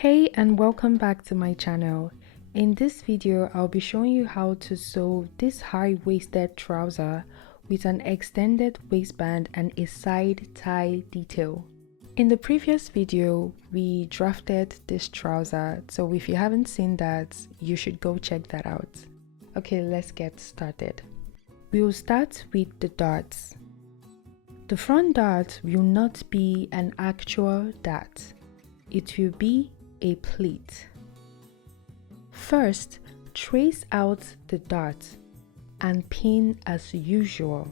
Hey and welcome back to my channel. In this video, I'll be showing you how to sew this high-waisted trouser with an extended waistband and a side tie detail. In the previous video, we drafted this trouser, so if you haven't seen that, you should go check that out. Okay, let's get started. We will start with the darts. The front dart will not be an actual dart. It will be a pleat. First, trace out the dart and pin as usual.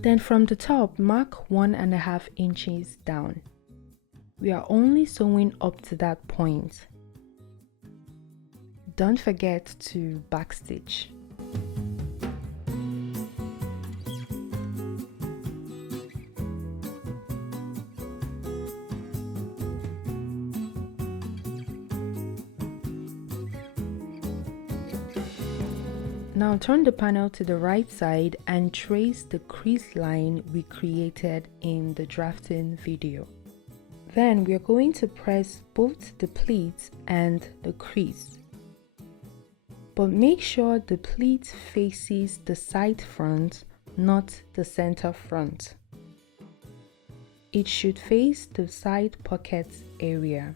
Then from the top, mark 1.5 inches down. We are only sewing up to that point. Don't forget to backstitch. Now turn the panel to the right side and trace the crease line we created in the drafting video. Then we are going to press both the pleats and the crease. But make sure the pleat faces the side front, not the center front. It should face the side pocket area.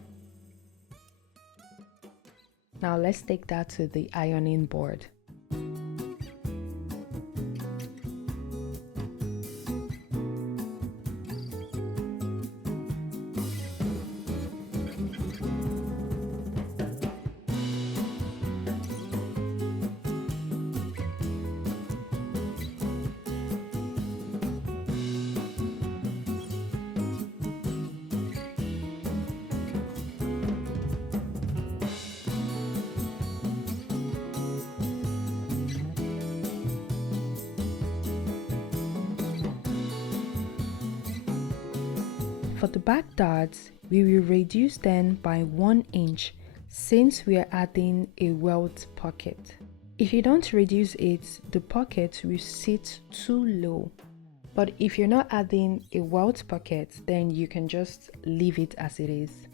Now let's take that to the ironing board. For the back darts, we will reduce them by 1 inch since we are adding a welt pocket. If you don't reduce it, the pocket will sit too low. But if you're not adding a welt pocket, then you can just leave it as it is.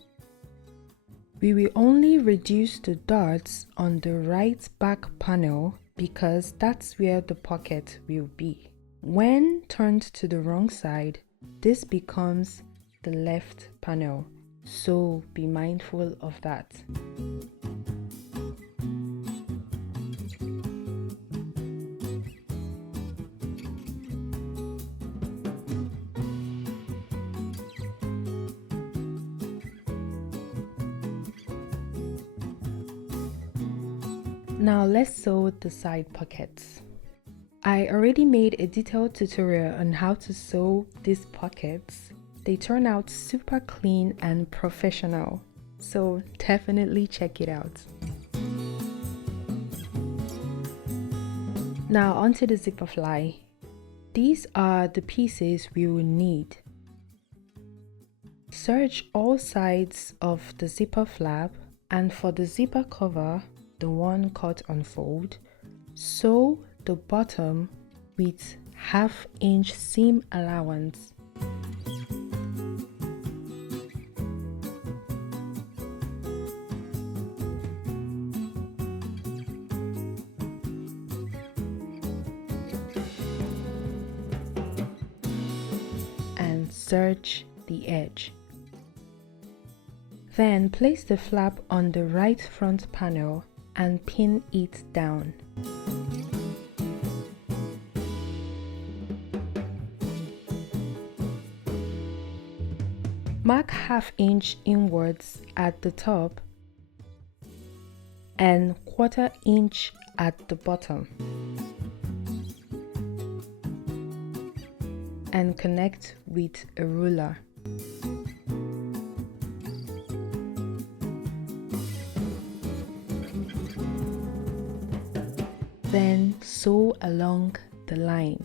We will only reduce the darts on the right back panel because that's where the pocket will be. When turned to the wrong side, this becomes the left panel, so be mindful of that. Now let's sew the side pockets. I already made a detailed tutorial on how to sew these pockets. They turn out super clean and professional, so definitely check it out. Now onto the zipper fly. These are the pieces we will need. Serge all sides of the zipper flap, and for the zipper cover, the one cut on fold, sew the bottom with 1/2 inch seam allowance. And serge the edge. Then place the flap on the right front panel and pin it down. Mark 1/2 inch inwards at the top and 1/4 inch at the bottom. And connect with a ruler. Then sew along the line.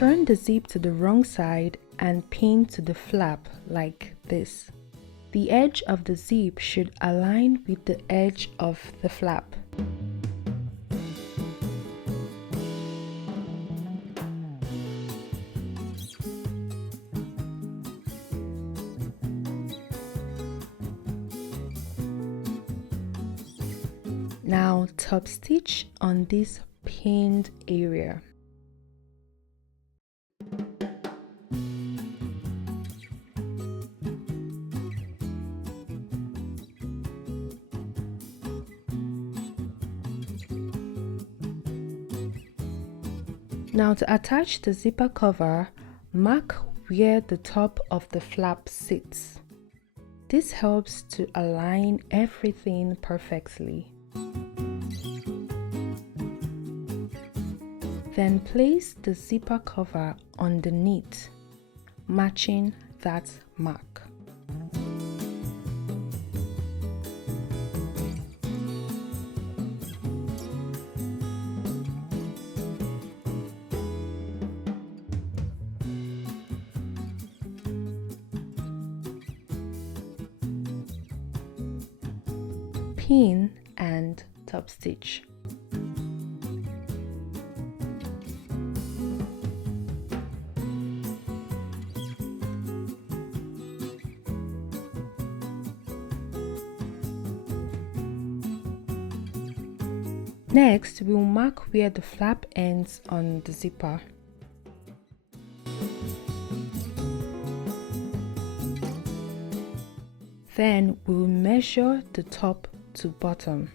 Turn the zip to the wrong side and pin to the flap like this. The edge of the zip should align with the edge of the flap. Now top stitch on this pinned area. Now to attach the zipper cover, mark where the top of the flap sits. This helps to align everything perfectly. Then place the zipper cover underneath, matching that mark. Pin and top stitch. Next, we'll mark where the flap ends on the zipper. Then we'll measure the top to bottom.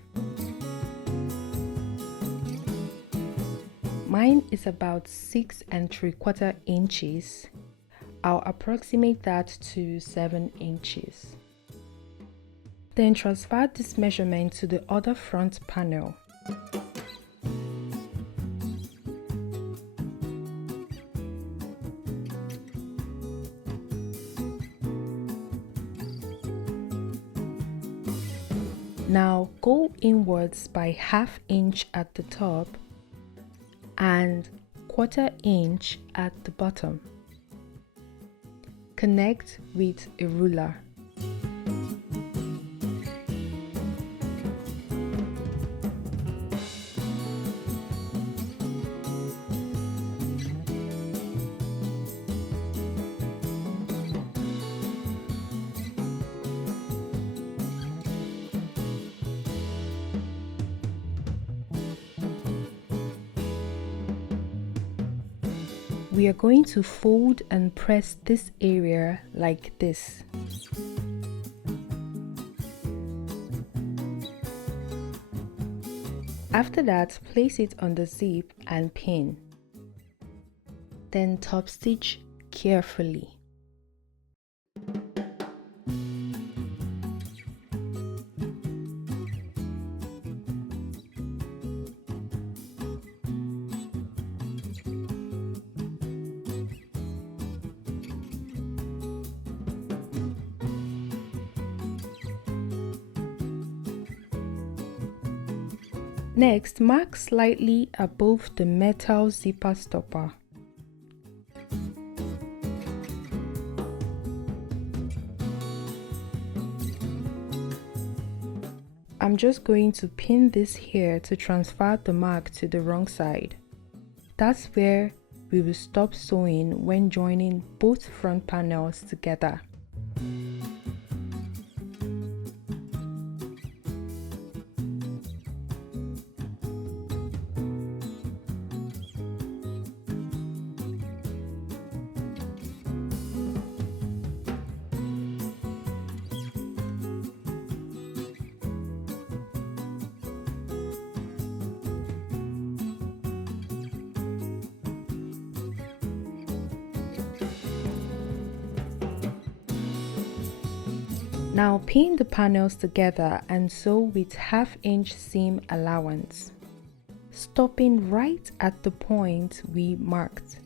Mine is about 6 3/4 inches. I'll approximate that to 7 inches. Then transfer this measurement to the other front panel. Now go inwards by 1/2 inch at the top and 1/4 inch at the bottom. Connect with a ruler. We are going to fold and press this area like this. After that, place it on the zip and pin. Then top stitch carefully. Next, mark slightly above the metal zipper stopper. I'm just going to pin this here to transfer the mark to the wrong side. That's where we will stop sewing when joining both front panels together. Now pin the panels together and sew with 1/2 inch seam allowance, stopping right at the point we marked.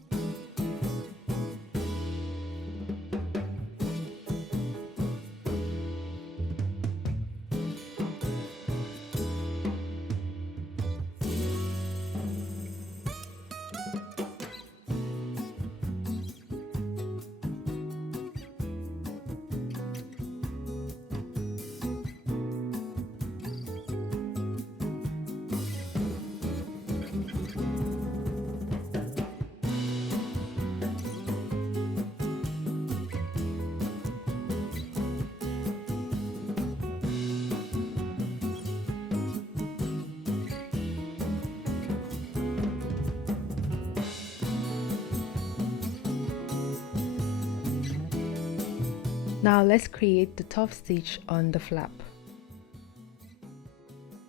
Now let's create the top stitch on the flap.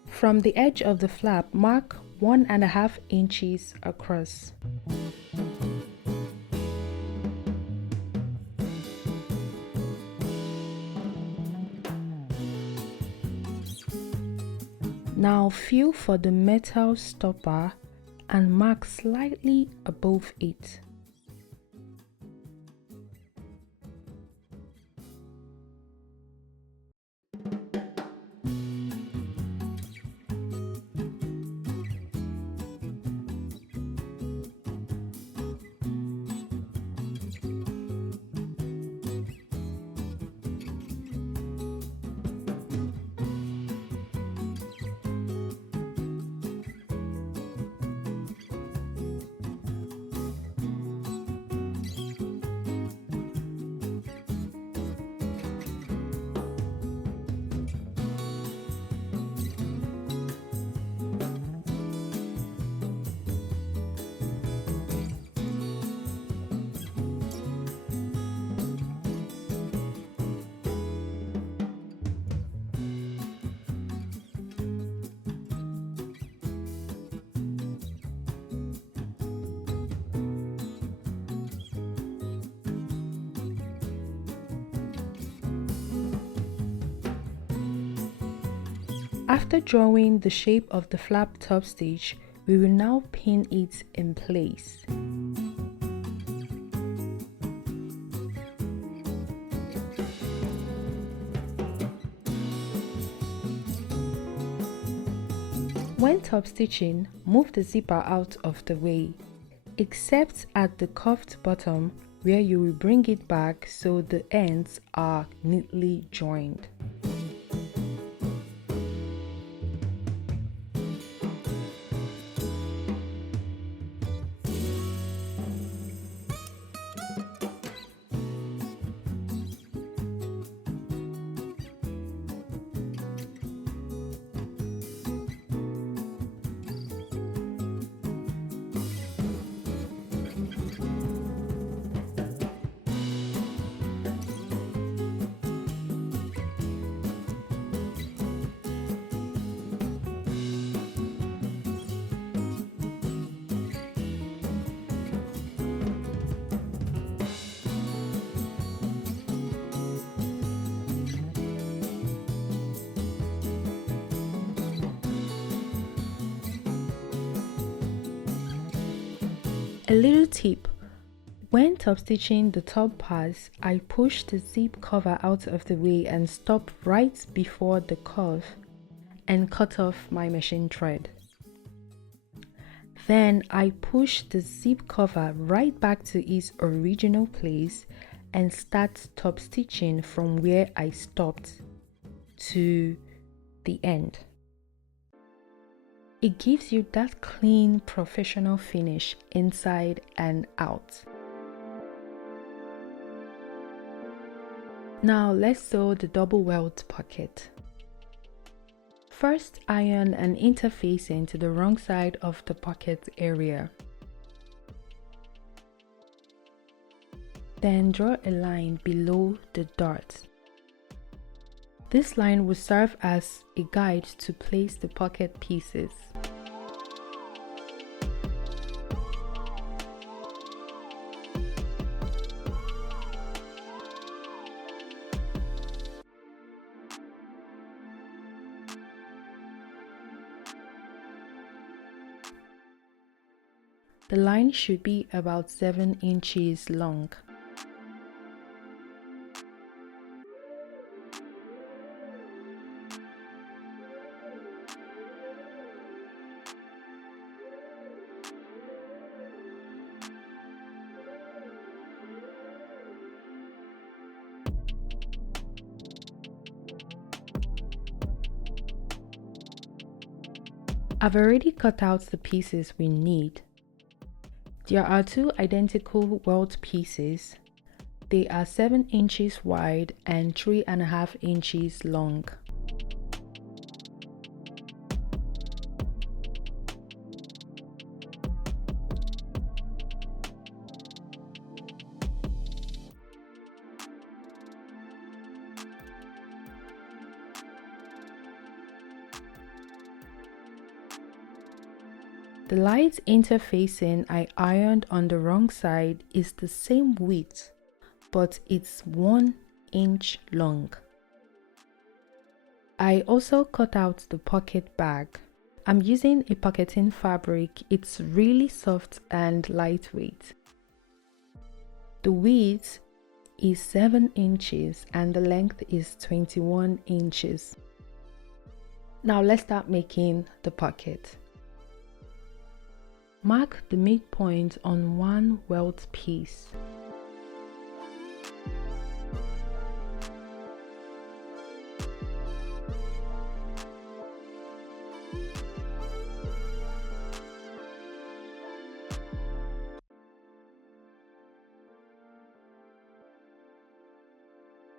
From the edge of the flap, mark 1.5 inches across. Now feel for the metal stopper and mark slightly above it. After drawing the shape of the flap top stitch, we will now pin it in place. When top stitching, move the zipper out of the way, except at the cuffed bottom where you will bring it back so the ends are neatly joined. A little tip: when top stitching the top parts, I push the zip cover out of the way and stop right before the curve and cut off my machine thread. Then I push the zip cover right back to its original place and start top stitching from where I stopped to the end. It gives you that clean, professional finish inside and out. Now let's sew the double welt pocket. First, iron an interfacing to the wrong side of the pocket area. Then draw a line below the dart. This line will serve as a guide to place the pocket pieces. The line should be about 7 inches long. I've already cut out the pieces we need. There are two identical welt pieces. They are 7 inches wide and 3.5 inches long. The light interfacing I ironed on the wrong side is the same width, but it's 1 inch long. I also cut out the pocket bag. I'm using a pocketing fabric. It's really soft and lightweight. The width is 7 inches and the length is 21 inches. Now let's start making the pocket. Mark the midpoint on one welt piece.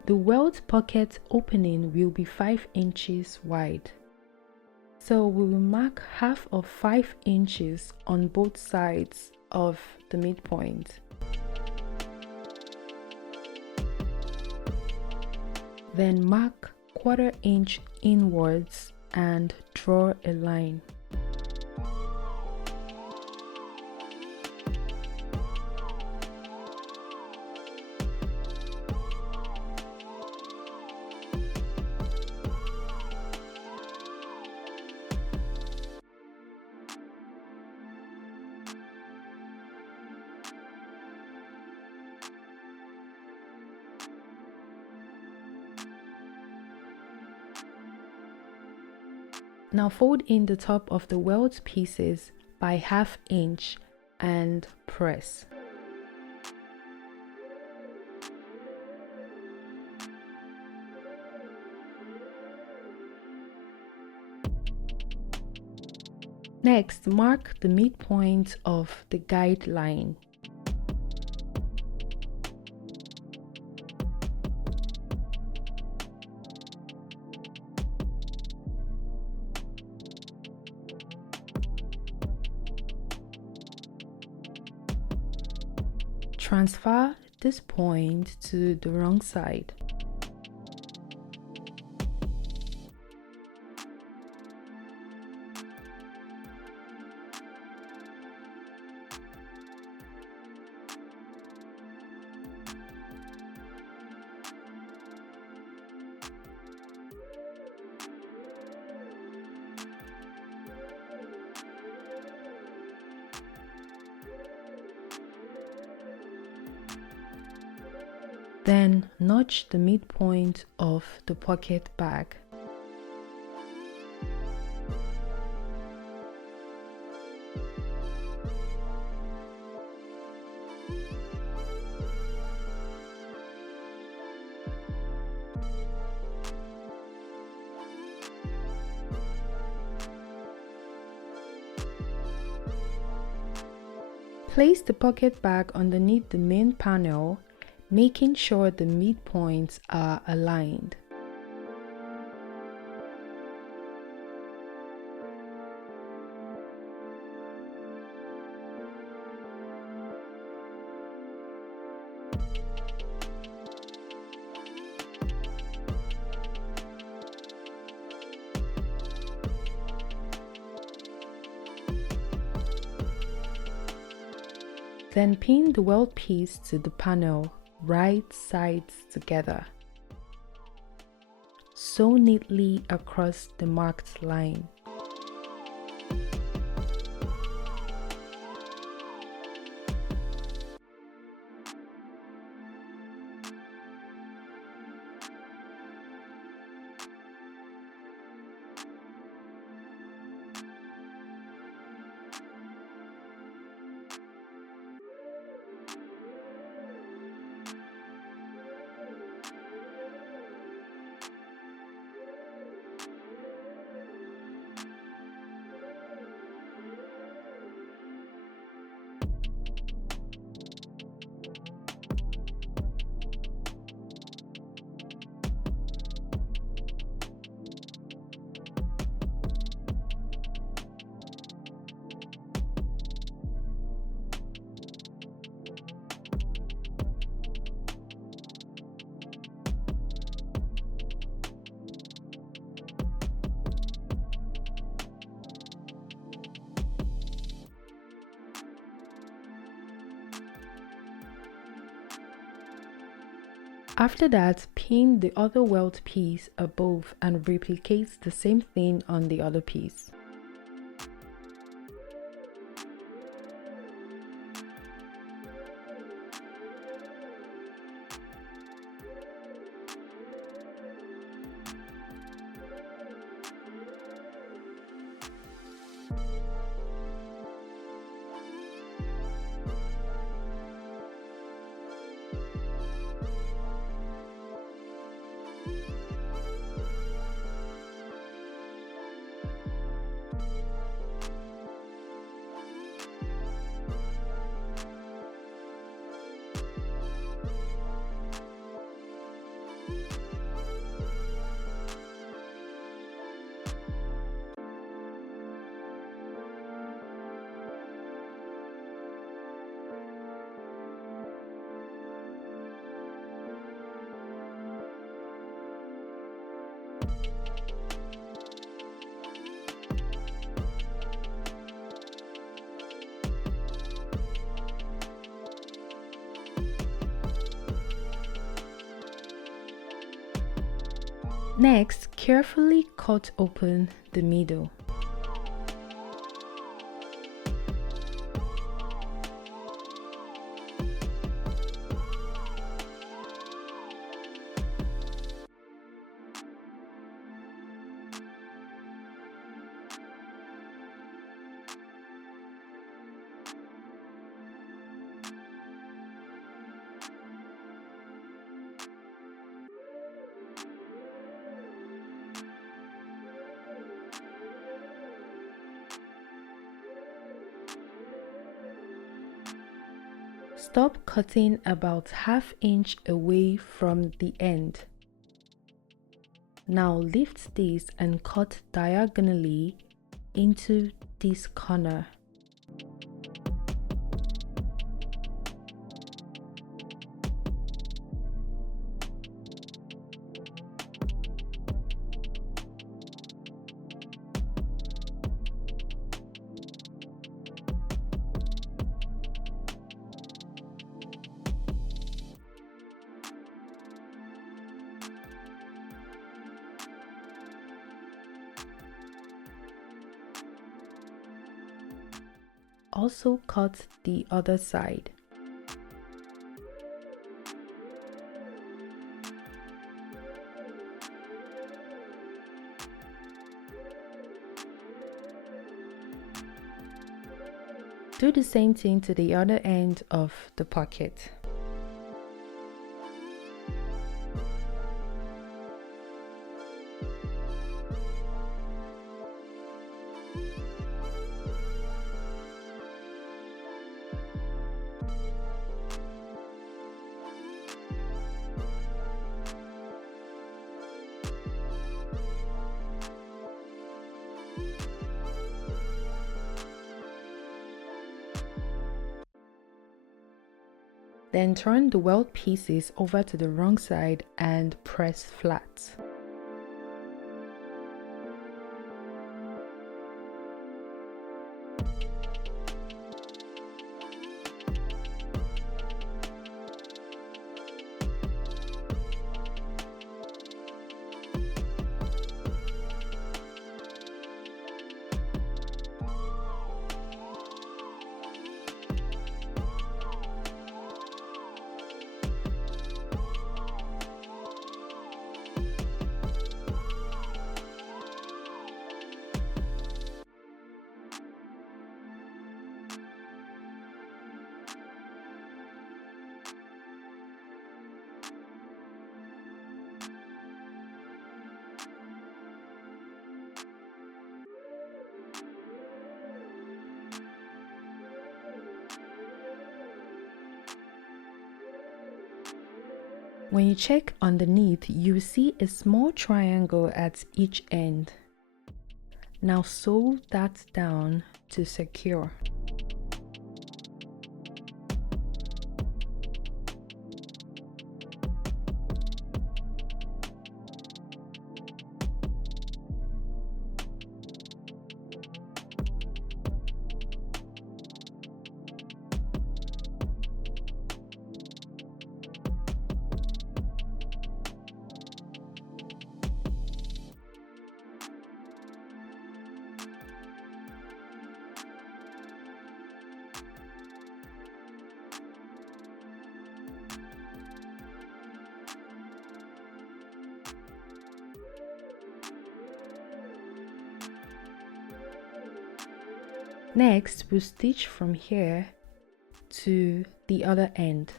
The welt pocket opening will be 5 inches wide. So we will mark half of 5 inches on both sides of the midpoint. Then mark 1/4 inch inwards and draw a line. Now fold in the top of the welt pieces by 1/2 inch and press. Next, mark the midpoint of the guideline. Transfer this point to the wrong side. Then notch the midpoint of the pocket bag. Place the pocket bag underneath the main panel, making sure the midpoints are aligned. Then pin the welt piece to the panel, right sides together. Sew neatly across the marked line. After that, pin the other welt piece above and replicate the same thing on the other piece. Next, carefully cut open the middle. Stop cutting about ½ inch away from the end. Now lift this and cut diagonally into this corner. Also cut the other side. Do the same thing to the other end of the pocket. Then turn the welt pieces over to the wrong side and press flat. When you check underneath, you see a small triangle at each end. Now sew that down to secure. Next, we'll stitch from here to the other end.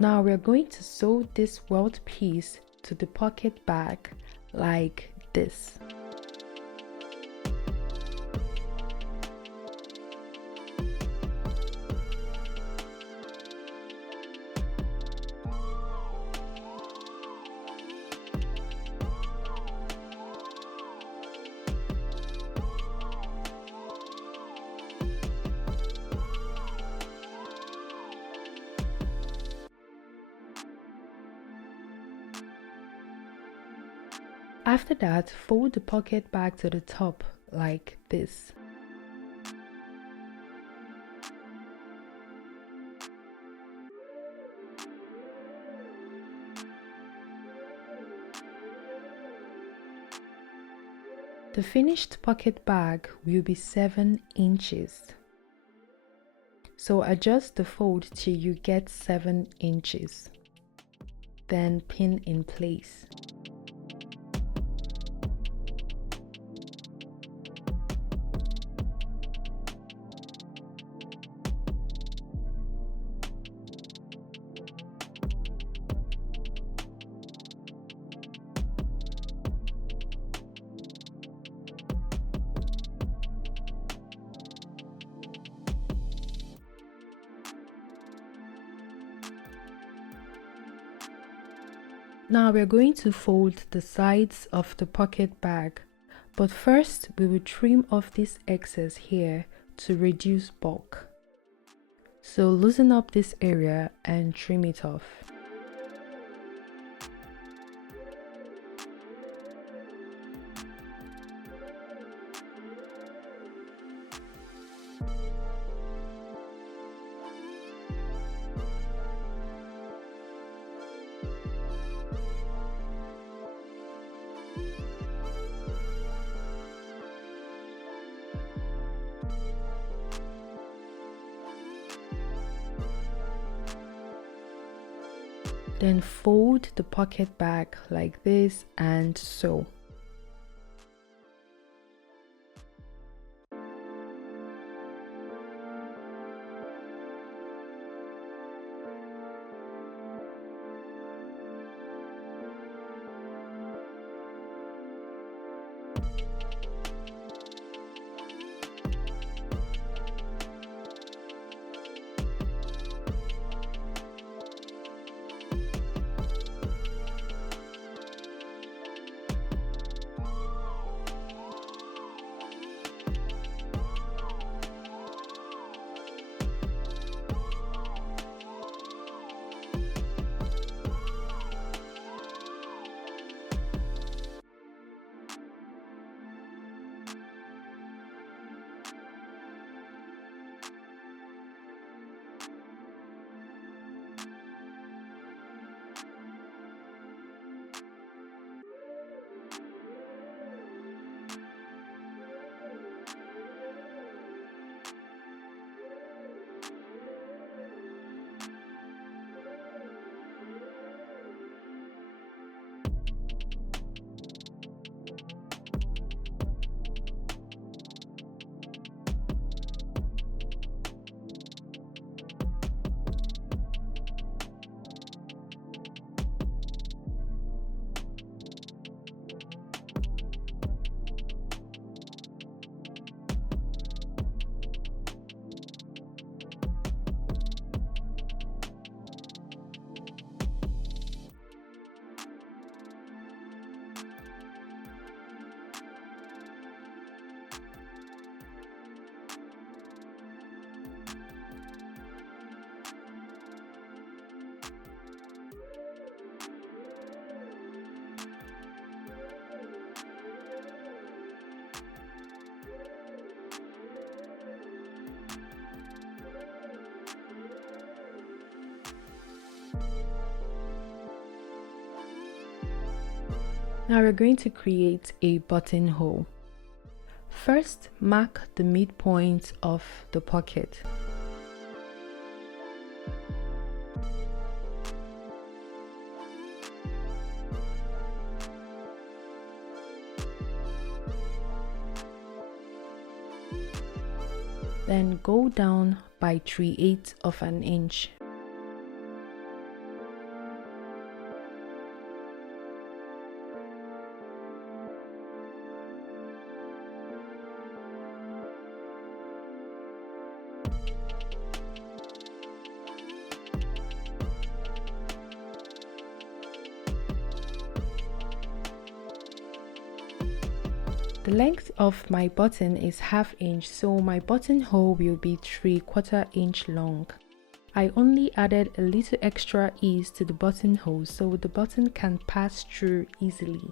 Now we're going to sew this welt piece to the pocket back like this. After that, fold the pocket back to the top like this. The finished pocket bag will be 7 inches. So adjust the fold till you get 7 inches. Then pin in place. Now we're going to fold the sides of the pocket bag, but first we will trim off this excess here to reduce bulk. So loosen up this area and trim it off. Then fold the pocket back like this and sew. Now we're going to create a buttonhole. First, mark the midpoint of the pocket. Then go down by 3/8 of an inch. The length of my button is 1/2 inch, so my buttonhole will be 3/4 inch long. I only added a little extra ease to the buttonhole so the button can pass through easily.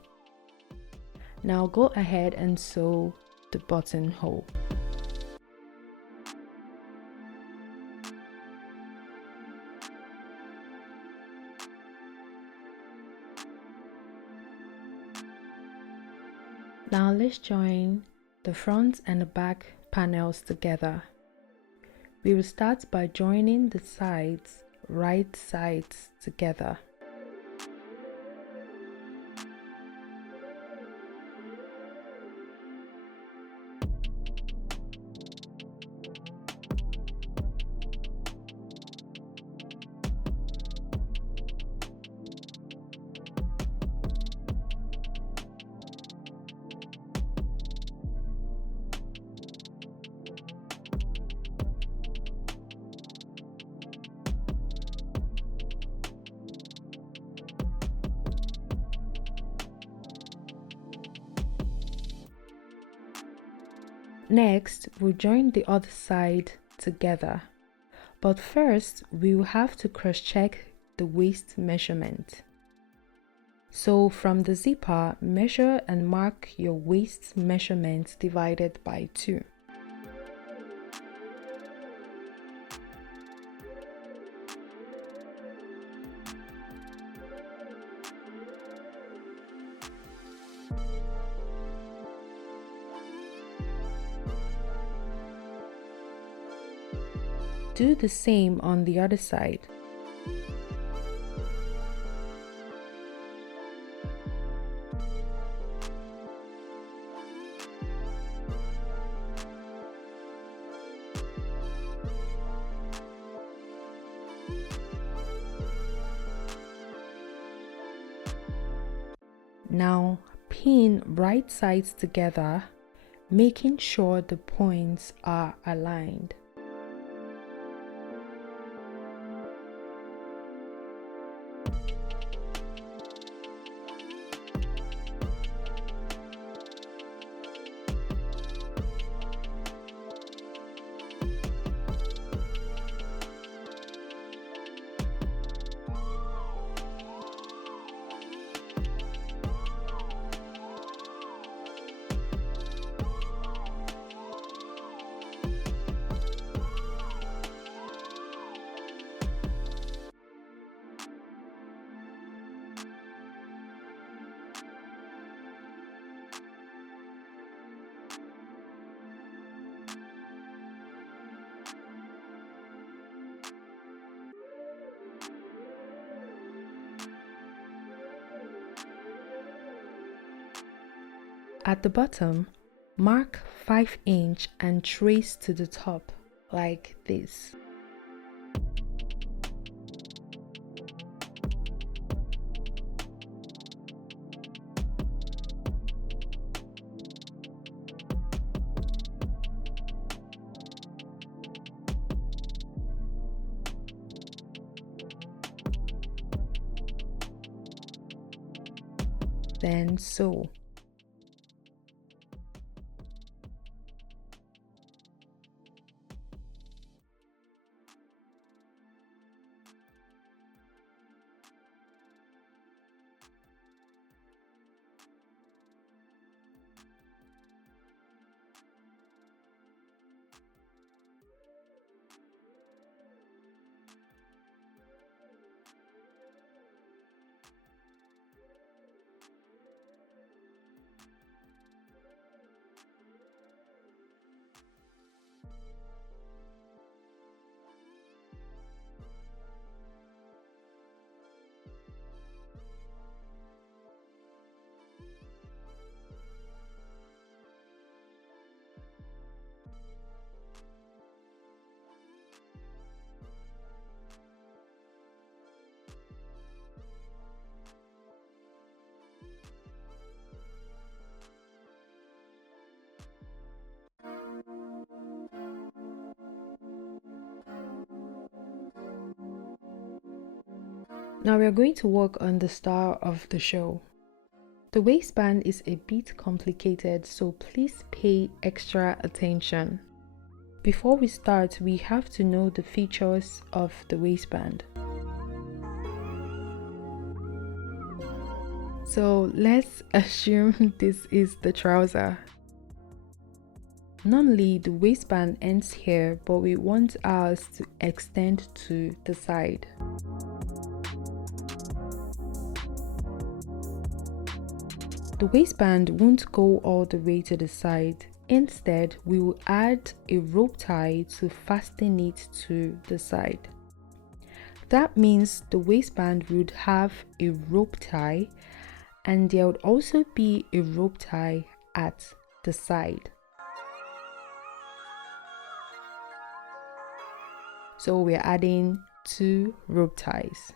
Now go ahead and sew the buttonhole. Now let's join the front and the back panels together. We will start by joining the right sides together. Next, we'll join the other side together. But first, we will have to cross-check the waist measurement. So from the zipper, measure and mark your waist measurement divided by 2. Do the same on the other side. Now pin right sides together, making sure the points are aligned. At the bottom, mark 5 inch and trace to the top like this. Then sew. Now we are going to work on the star of the show. The waistband is a bit complicated, so please pay extra attention. Before we start, we have to know the features of the waistband. So let's assume this is the trouser. Normally the waistband ends here, but we want ours to extend to the side. The waistband won't go all the way to the side. Instead, we will add a rope tie to fasten it to the side. That means the waistband would have a rope tie, and there would also be a rope tie at the side. So we're adding 2 rope ties.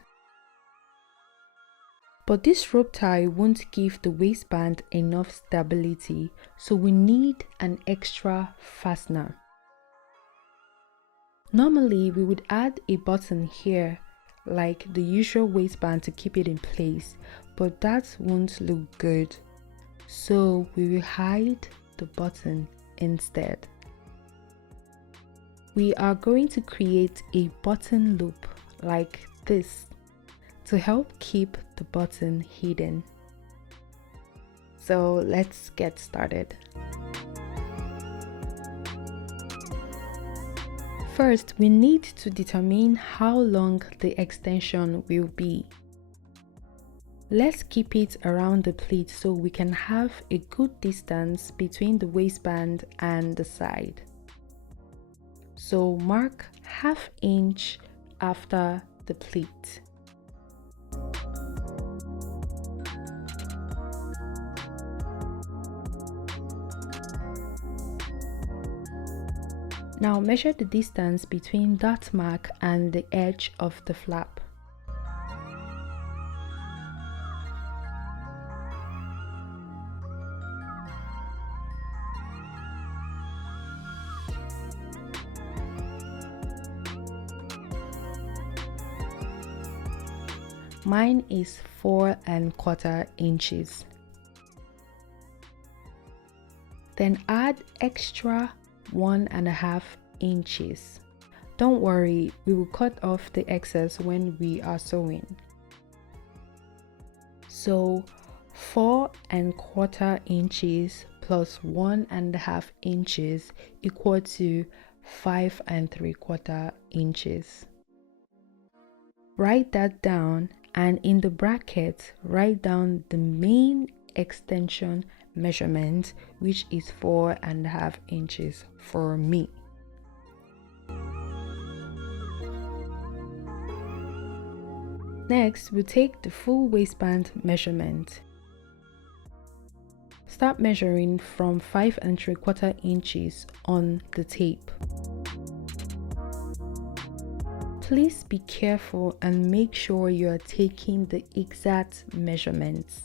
But this rope tie won't give the waistband enough stability, so we need an extra fastener. Normally, we would add a button here, like the usual waistband, to keep it in place, but that won't look good. So we will hide the button instead. We are going to create a button loop like this to help keep the button hidden. So let's get started. First, we need to determine how long the extension will be. Let's keep it around the pleat so we can have a good distance between the waistband and the side. So mark ½ inch after the pleat. Now measure the distance between that mark and the edge of the flap. Mine is 4¼ inches. Then add extra 1½ inches. Don't worry, we will cut off the excess when we are sewing. So 4¼ inches plus 1½ inches equal to 5¾ inches. Write that down, and in the bracket write down the main extension measurement, which is 4½ inches for me. Next, we'll take the full waistband measurement. Start measuring from 5¾ inches on the tape. Please be careful and make sure you are taking the exact measurements.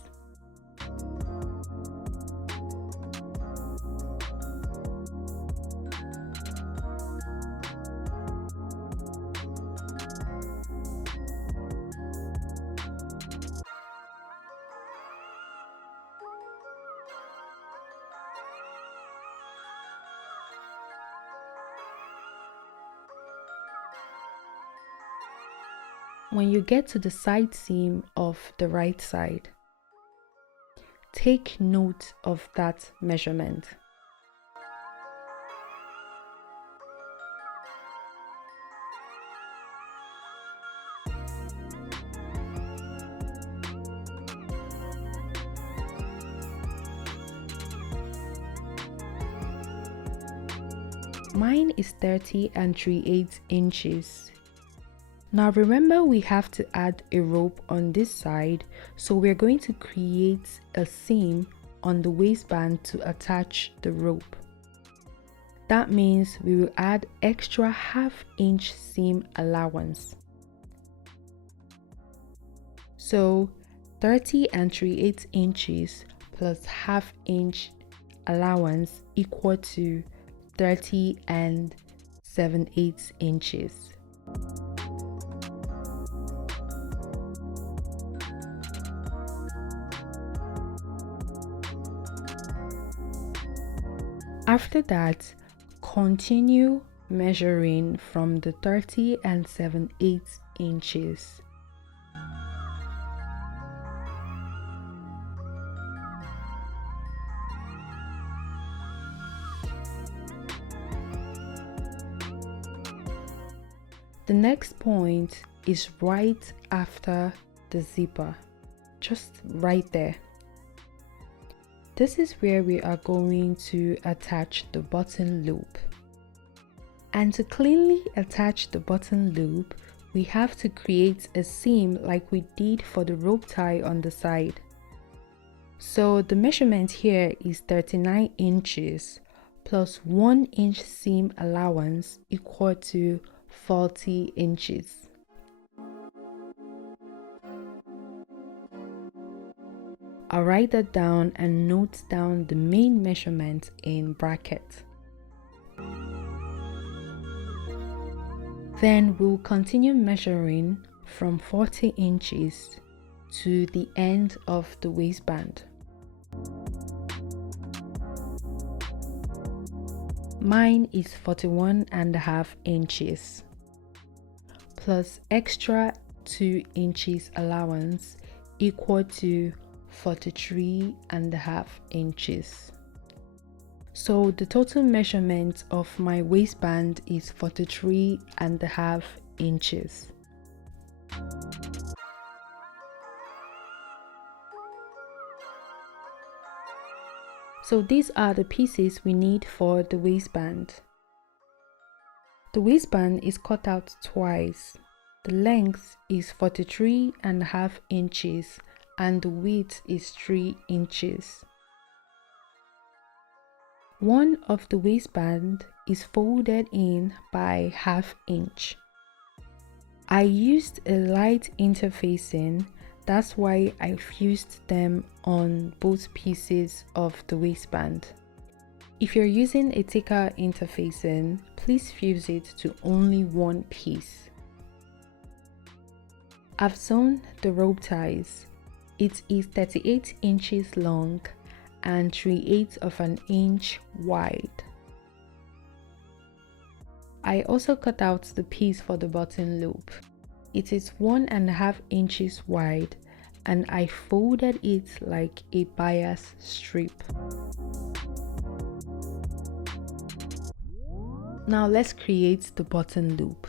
When you get to the side seam of the right side, take note of that measurement. Mine is 30 3/8 inches. Now remember, we have to add a rope on this side, so we're going to create a seam on the waistband to attach the rope. That means we will add extra ½ inch seam allowance. So 30 3/8 inches plus ½ inch allowance equal to 30 7/8 inches. After that, continue measuring from the 30 and 7/8 inches. The next point is right after the zipper, just right there. This is where we are going to attach the button loop. And to cleanly attach the button loop, we have to create a seam like we did for the rope tie on the side. So the measurement here is 39 inches plus 1 inch seam allowance equal to 40 inches. I'll write that down and note down the main measurement in bracket. Then we'll continue measuring from 40 inches to the end of the waistband. Mine is 41.5 inches plus extra 2 inches allowance equal to 43.5 inches. So the total measurement of my waistband is 43.5 inches. So these are the pieces we need for the waistband. The waistband is cut out twice. The length is 43.5 inches and the width is 3 inches. One of the waistband is folded in by 1/2 inch. I used a light interfacing, that's why I fused them on both pieces of the waistband. If you're using a thicker interfacing, please fuse it to only one piece. I've sewn the rope ties. It is 38 inches long and 3/8 of an inch wide. I also cut out the piece for the button loop. It is 1.5 inches wide and I folded it like a bias strip. Now let's create the button loop.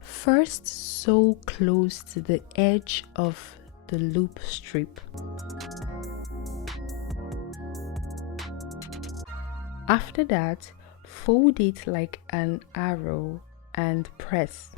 First, sew close to the edge of the loop strip. After that, fold it like an arrow and press.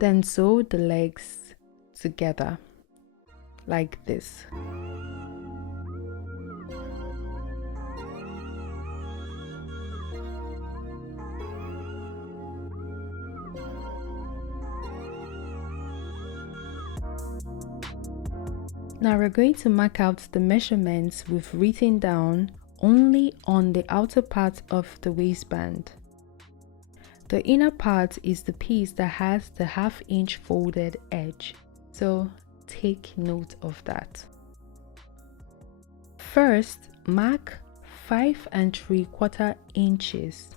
Then sew the legs together like this. Now we're going to mark out the measurements we've written down only on the outer part of the waistband. The inner part is the piece that has the 1/2 inch folded edge, so take note of that. First, mark 5 3/4 inches.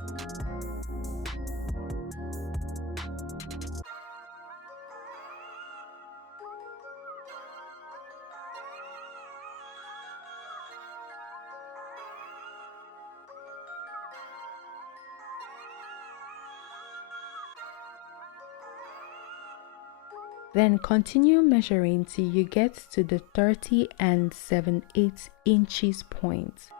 Then continue measuring till you get to the 30 and 7/8 inches point.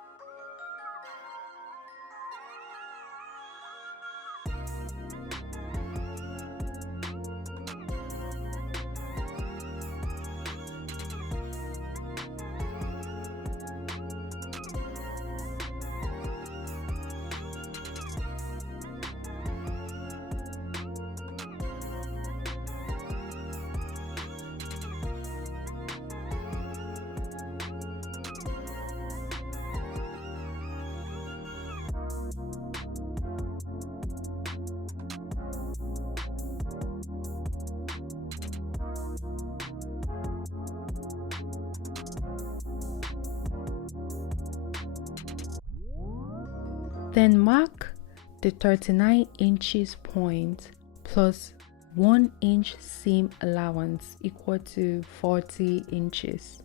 Then mark the 39 inches point plus 1 inch seam allowance equal to 40 inches.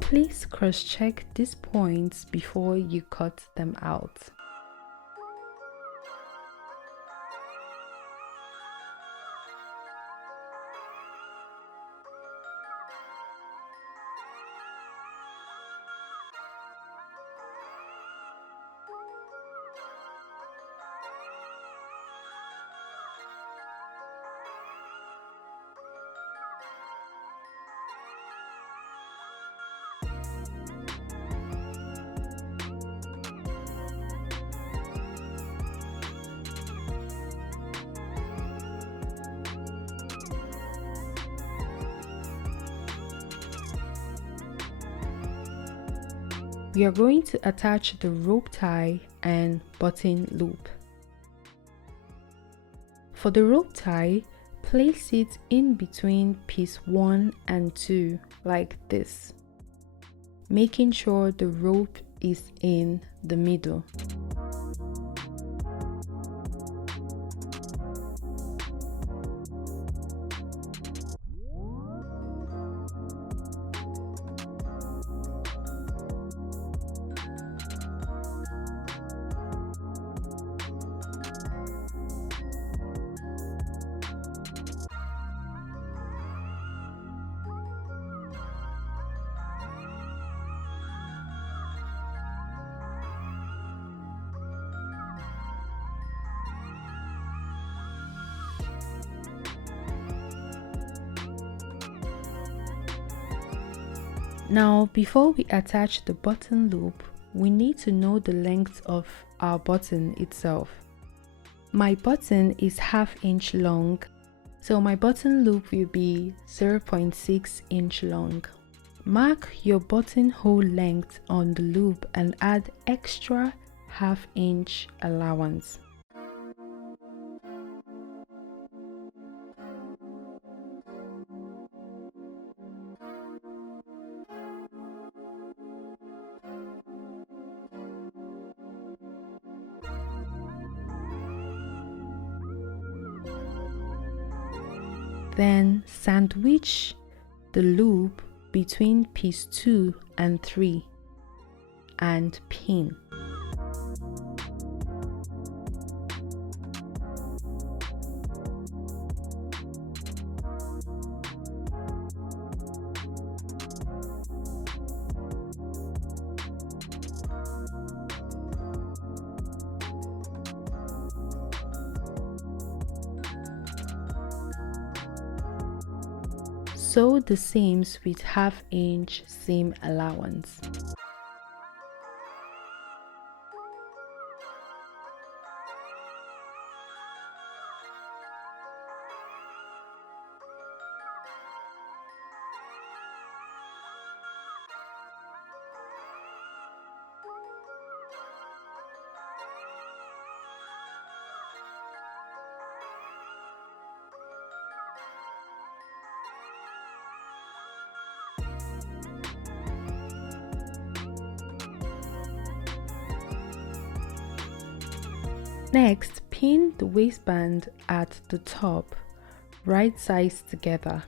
Please cross-check these points before you cut them out. We are going to attach the rope tie and button loop. For the rope tie, place it in between piece 1 and 2 like this, making sure the rope is in the middle. Now, before we attach the button loop, we need to know the length of our button itself. My button is ½ inch long, so my button loop will be 0.6 inch long. Mark your buttonhole length on the loop and add extra ½ inch allowance. Then sandwich the loop between piece 2 and 3 and pin. Sew the seams with ½ inch seam allowance. Next, pin the waistband at the top, right sides together.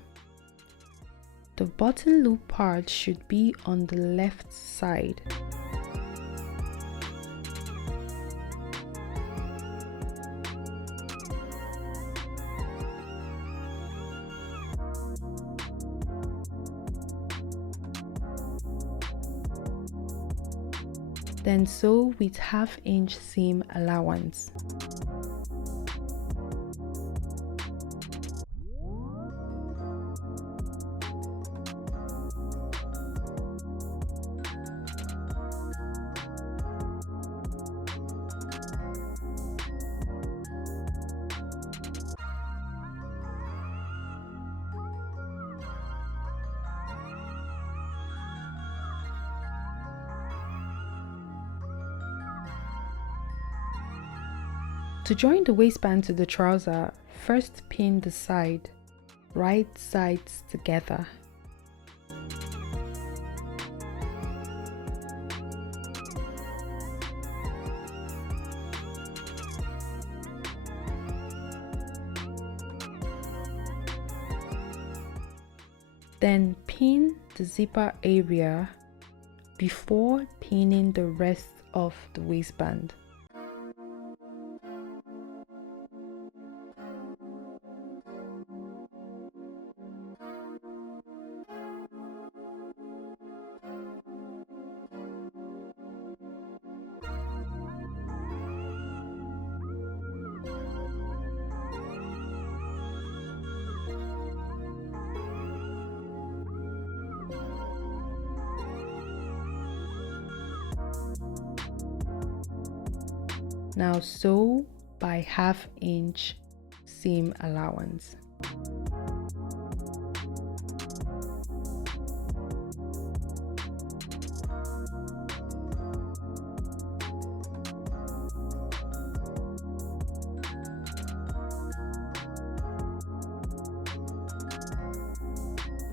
The button loop part should be on the left side. Then sew with 1/2 inch seam allowance. To join the waistband to the trouser, first pin the side, right sides together. Then pin the zipper area before pinning the rest of the waistband. Now sew by 1/2 inch seam allowance.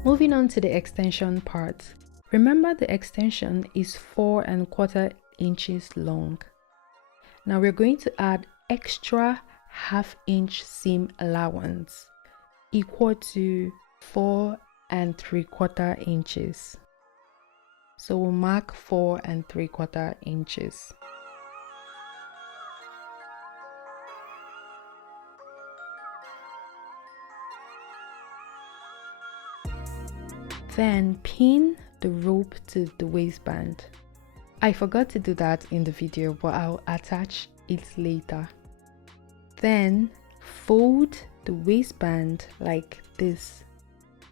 Moving on to the extension part. Remember the extension is 4¼ inches long. Now we're going to add extra 1/2 inch seam allowance equal to 4¾ inches. So we'll mark 4¾ inches. Then pin the rope to the waistband. I forgot to do that in the video, but I'll attach it later. Then fold the waistband like this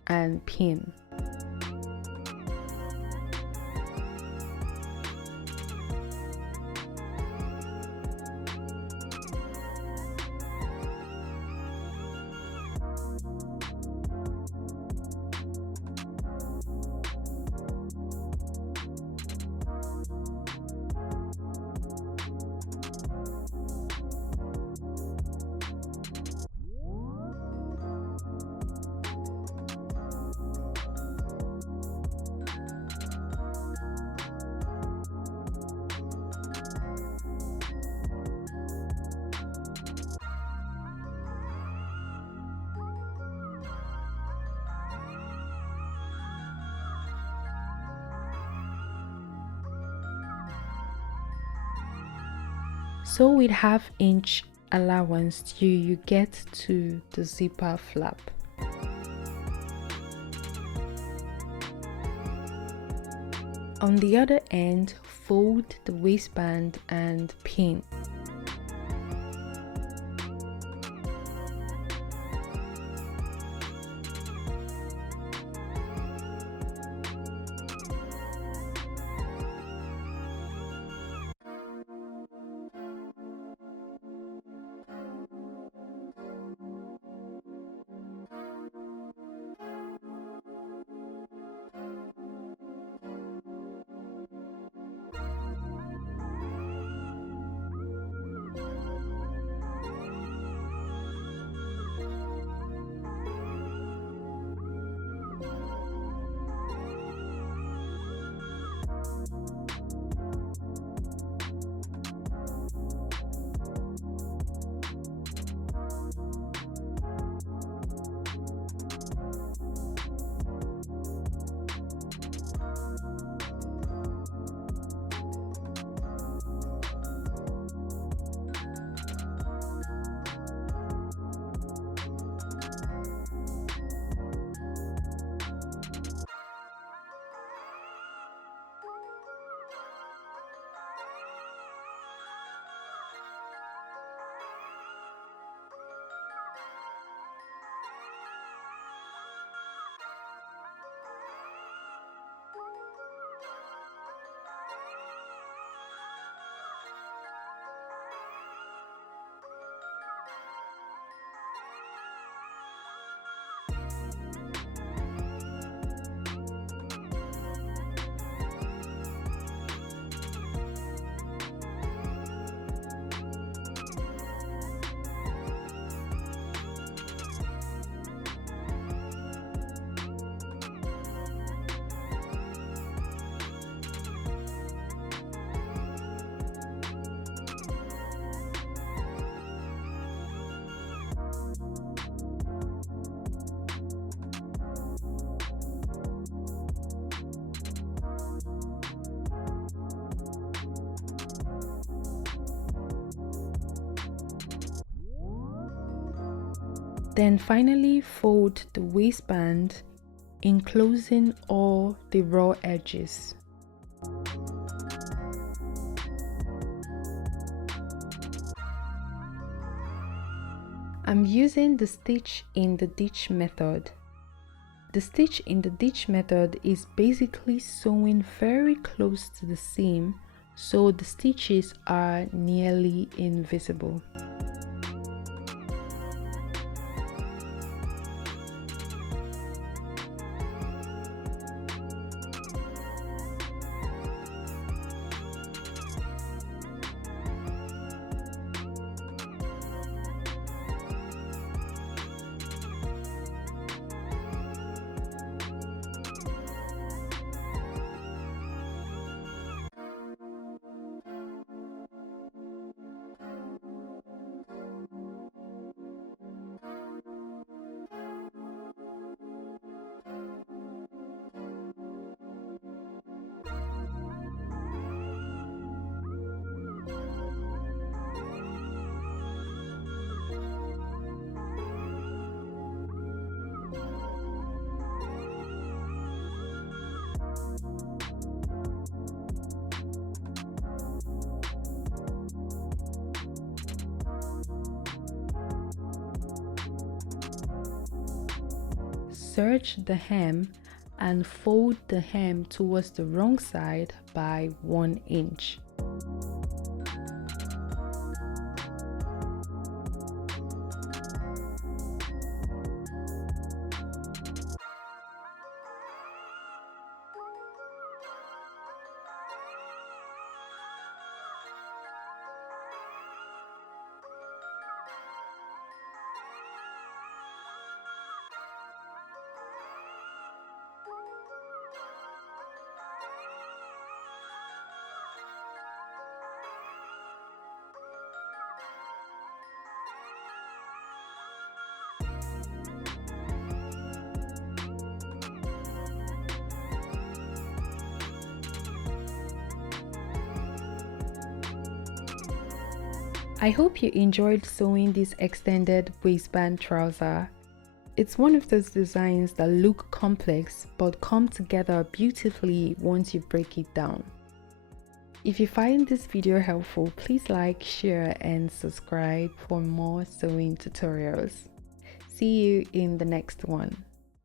and pin. Sew with 1/2 inch allowance till you get to the zipper flap. On the other end, fold the waistband and pin. Then finally fold the waistband, enclosing all the raw edges. I'm using the stitch in the ditch method. The stitch in the ditch method is basically sewing very close to the seam, so the stitches are nearly invisible. Serge the hem and fold the hem towards the wrong side by 1 inch. I hope you enjoyed sewing this extended waistband trouser. It's one of those designs that look complex but come together beautifully once you break it down. If you find this video helpful, please like, share and subscribe for more sewing tutorials. See you in the next one.